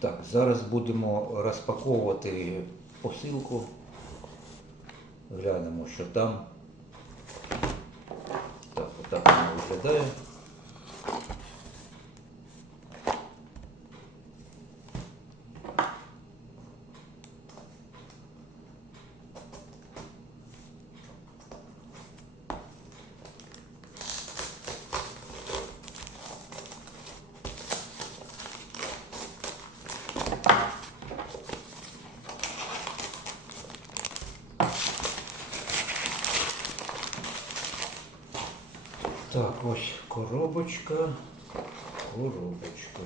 Так, зараз будемо розпаковувати посилку. Глянемо, що там. Так, отак вона виглядає. Так, ось коробочка. Коробочка.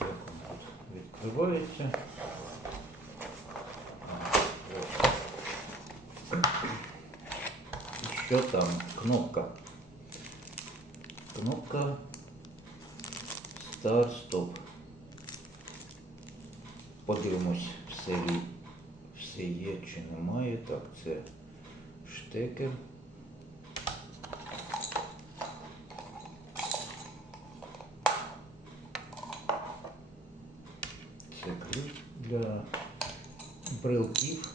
Як вона тут відкривається? Що там? Кнопка. Кнопка Stop. Подивимось, все, все є чи немає. Так, це штекер. Це ключ для брелків,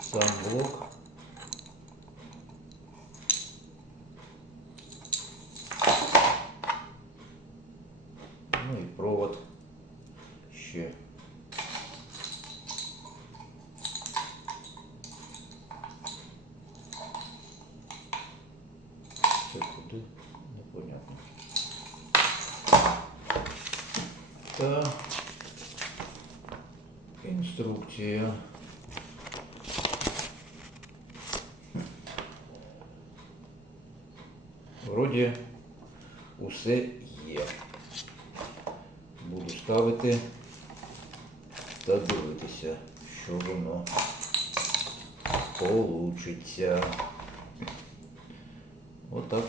сам блок. Ну і провод ще. Це куди? Непонятно. Та інструкція. Вроді усе є. Буду ставити та дивитися, що воно получиться. Отак.